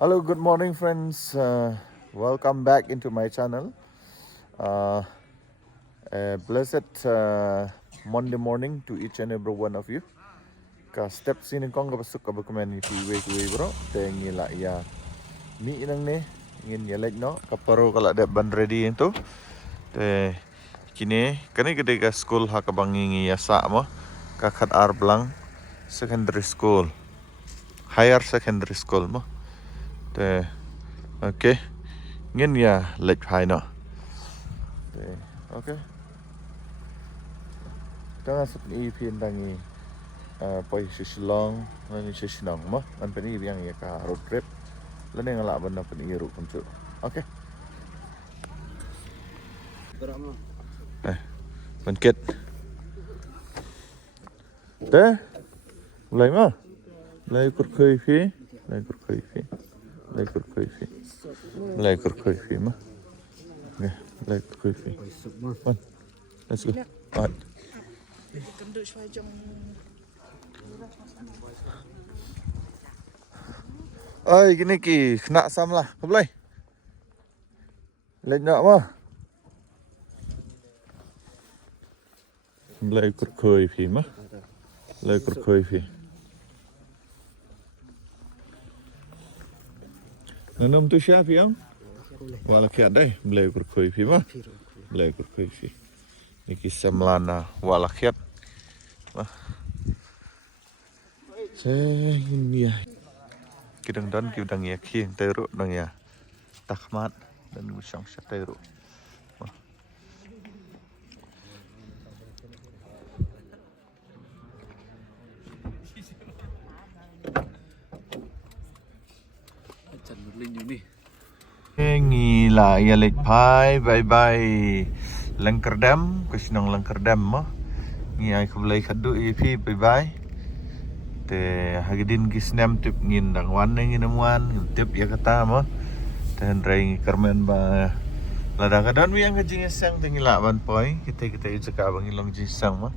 Hello, good morning, friends. Welcome back into my channel. Uh, a blessed Monday morning to each and every one of you. Ka step sini kong kapasuk kabakumen ni piwe bro. Tengi la ya mi inang ne ingin yelek no kaparo kala dep ban ready itu. Te kini kani gede ka school ha kabangi ya sa mo kakat arblang secondary school higher secondary school mo. Te okay. Ngin ya lek hai no. Okay. Tanga sa ipin tangi poi sisilong nani sisinong mo an pani yang ya ka road trip lani ngala ban na pani ru kuncu. Okay. Bangkit. Te mulai mo. Mulai kurkoi fi. Mulai kurkoi fi. Mulai kurkoi fi. Mulai kurkoi fi mo. Okay. Mulai kurkoi fi. One. Let's go. Alright. Ơi cái này kỳ nạ xăm là không lấy lên nợ mà lấy cột khơi phí mà lấy cột khơi phí nó nằm tôi xia phí không và là kia đây lấy cột khơi phí mà lấy cột khơi phí ini kisah melana wala khiat ini ya kidang don kidang ya khieng teru dang ya takmat dan usang teru ngi la ya lek pai bye bye Langkerdam kusinong Langkerdam mo ngi ay kublay kadu ipi bye bye te hagidin kisnam tip ngin dang wan ngin amwan tip ya kata mo te hendrai kermen ba lada kadon wi ang jing sang tingi laban poi kita ijaka bang ilong jing sang mo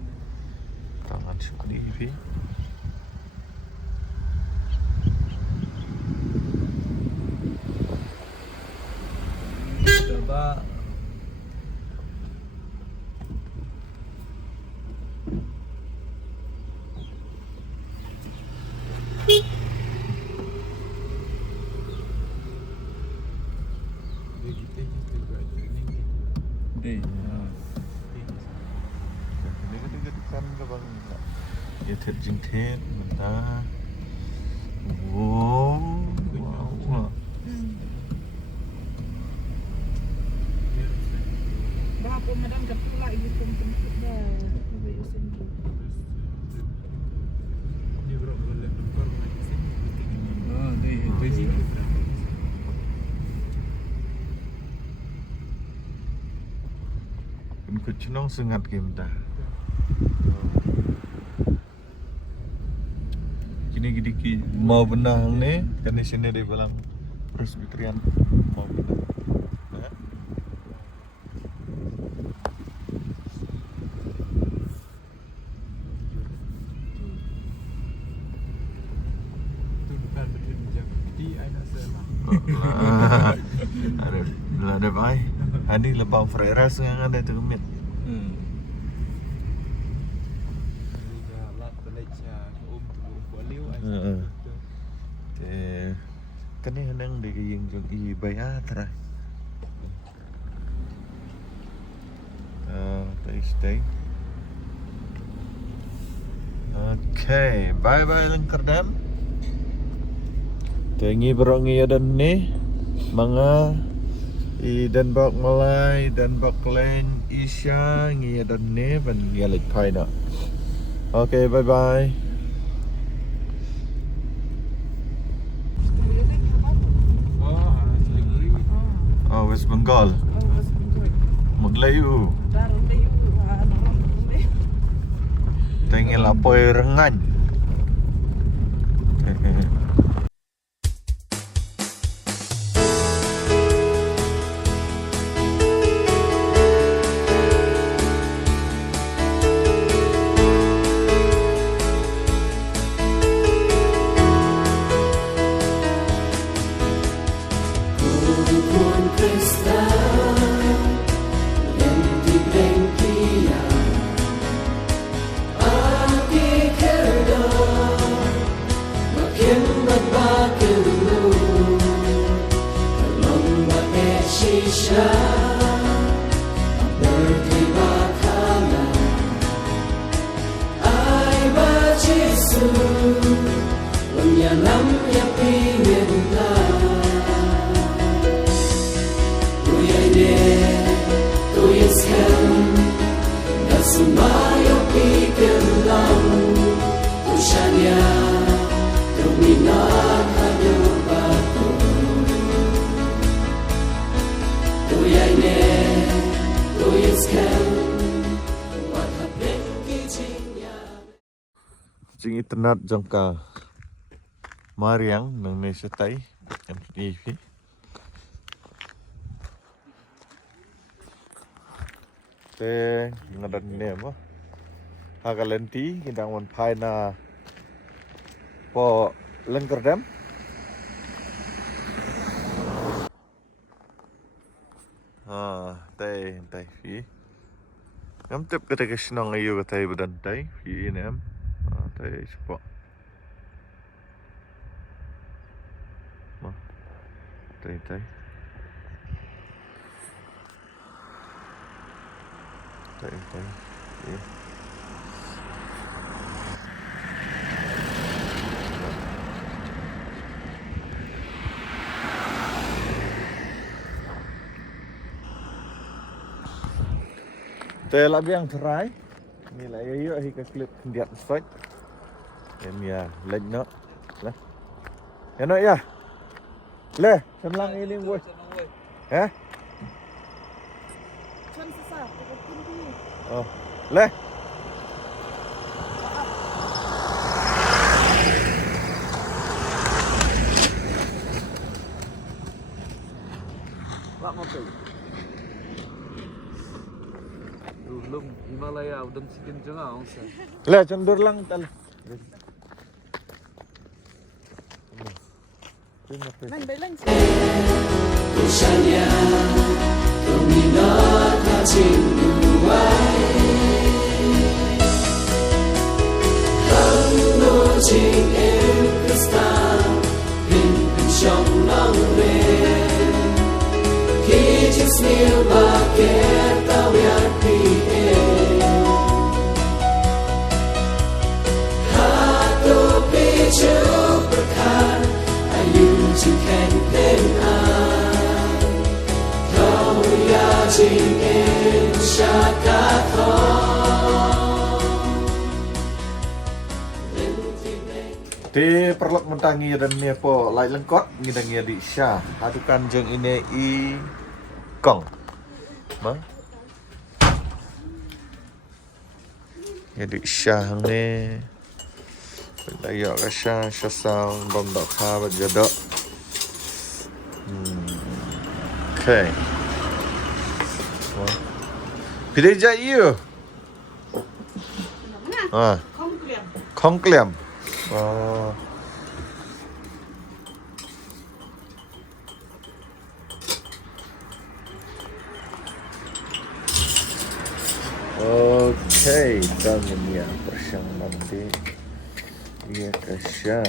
tangan di ipi coba kan ka bang ya thep jing the mình ta wow Berapa madam kat pula ibu tempat dah. Ibu usin tu. Dia berapa bulan tempur lagi sini. Oh, deh, biji. Kun kucunong sungat game ta. Kini gidi mau benang nih kan di sini dia bilang Presbyterian mau benang. Ada baik. Ini lebang freres yang ada tu kemit. Cái này đang để cái dùng y bay á thôi. Stay. Okay, bye bye Langkerdam. Tengi berongi dan ni mga i dan bak Malay dan bak Len Isya ngi dan ni ban yalit pai na. Okay, bye bye. Oh, West Bengal. Maglayu. Tengi lapoy rengan. Jing internet jangka Mariang nang Indonesia tay MTV. Te ngadan ni apa? Hagalenti hindang wan pai na po Lengkerdam. Tay fi. Ngam tep kata kesenang ayu kata badan tay fi ni am. Tay sepak. Tay. Tay. Yeah. Tay labiang terai. Ni lah ayu ahi ke klip diat fight. Ini ya, lek nak. Lah. Ya nak ya. Le, senlang ini boy. Eh? Chân sasa, aku pun di. Oh. Le. Pak ngopi. Belum Himalaya udah sikin jengah onsa. Le, cendur lang tal. Man bilang Di perlok mentangi dan ni apa lai lengkot ngidangi di Syah adukan jeng ini i kong mang ya di Syah ni dayak ka Syah sang bom dok kha bajadok okay Pidai jai you Khong Klem Okay, tangan ya bersang nanti ia kasya.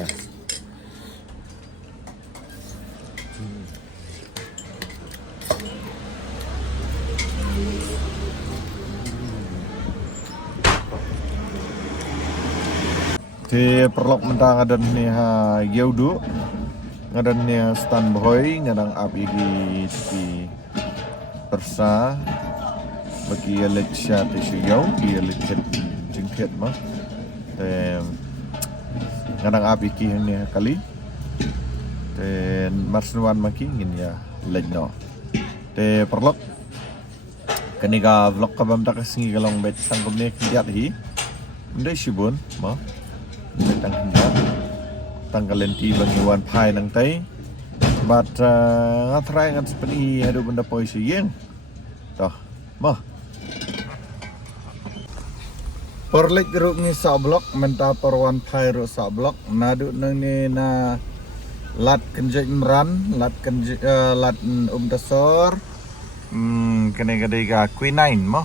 Di perlok mentang ngadan ni ha Yaudu ngadan ni Stan Boy ngadang api di persa bagi lecture di Suyau di lecture jengket mah ngadang api ki ni kali dan marsnuan maki ngin ya lejno de perlok kaniga vlog ka bam ta kasingi galong bet sangkom ni kiat hi ndai sibun mah tanggal lenti bagi wan pai nang tai but ngatrai ngat seperti ada benda poisi yang dah mah perlik geruk ni sa blok menta per wan pai ro sa blok nadu nang ni na lat kenjek meran, lat tasor, kene gede ga quinine mo.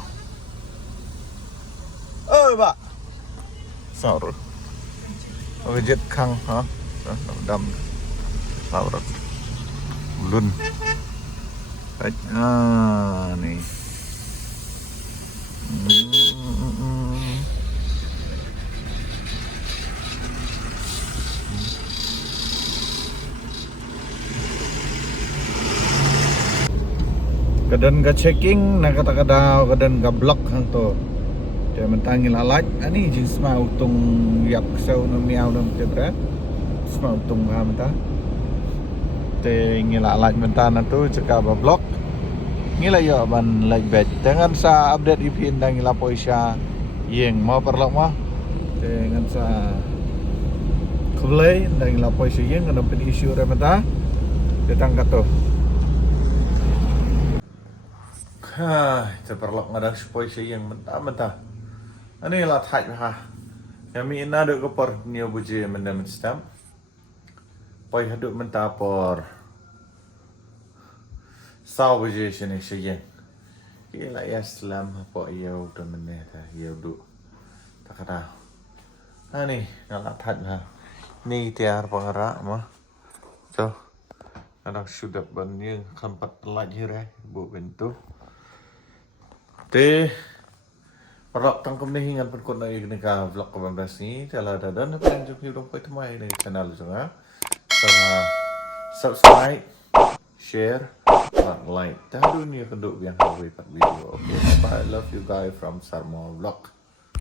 Pak. Sor. Jet khang hả? Đâm. Tao rồi. Luôn. Đấy. Này. Kadang ka checking na kata-kata kadang ka block hang to. Dia mentangil alat ani jing sma utung yak sau no miau no tetra. Sma utung ham ta. Te ngil alat mentana tu ceka ba block. Ngila yo ban like bet. Dengan sa update ipin dang ngila poisha yeng mau perlok mah. Dengan sa kulay dang ngila poisha yeng kana pen issue remata. Detang kato. Terperlok ngadak supaya saya yang mentah-mentah. Ini lah thaj ha. Kami ina duk kopor niu buji mendam stam. Poi haduk mentah por. Sau buji sini saya. Kila ya Islam apa ia udah meneh dah ia duk. Tak kata. Ani ngalah thaj ha. Ni tiar pengerak mah. So. Anak sudah banyak tempat lagi bu bentuk. Te Parok tangkum ni hingan pun kona igni ka vlog ko bambas ni tela dadan apa yang jumpa dong koi temai ni channel juga sama subscribe share dan like dah dunia keduk yang hawi pat video. Okay, bye, I love you guys from Sarmo Vlog.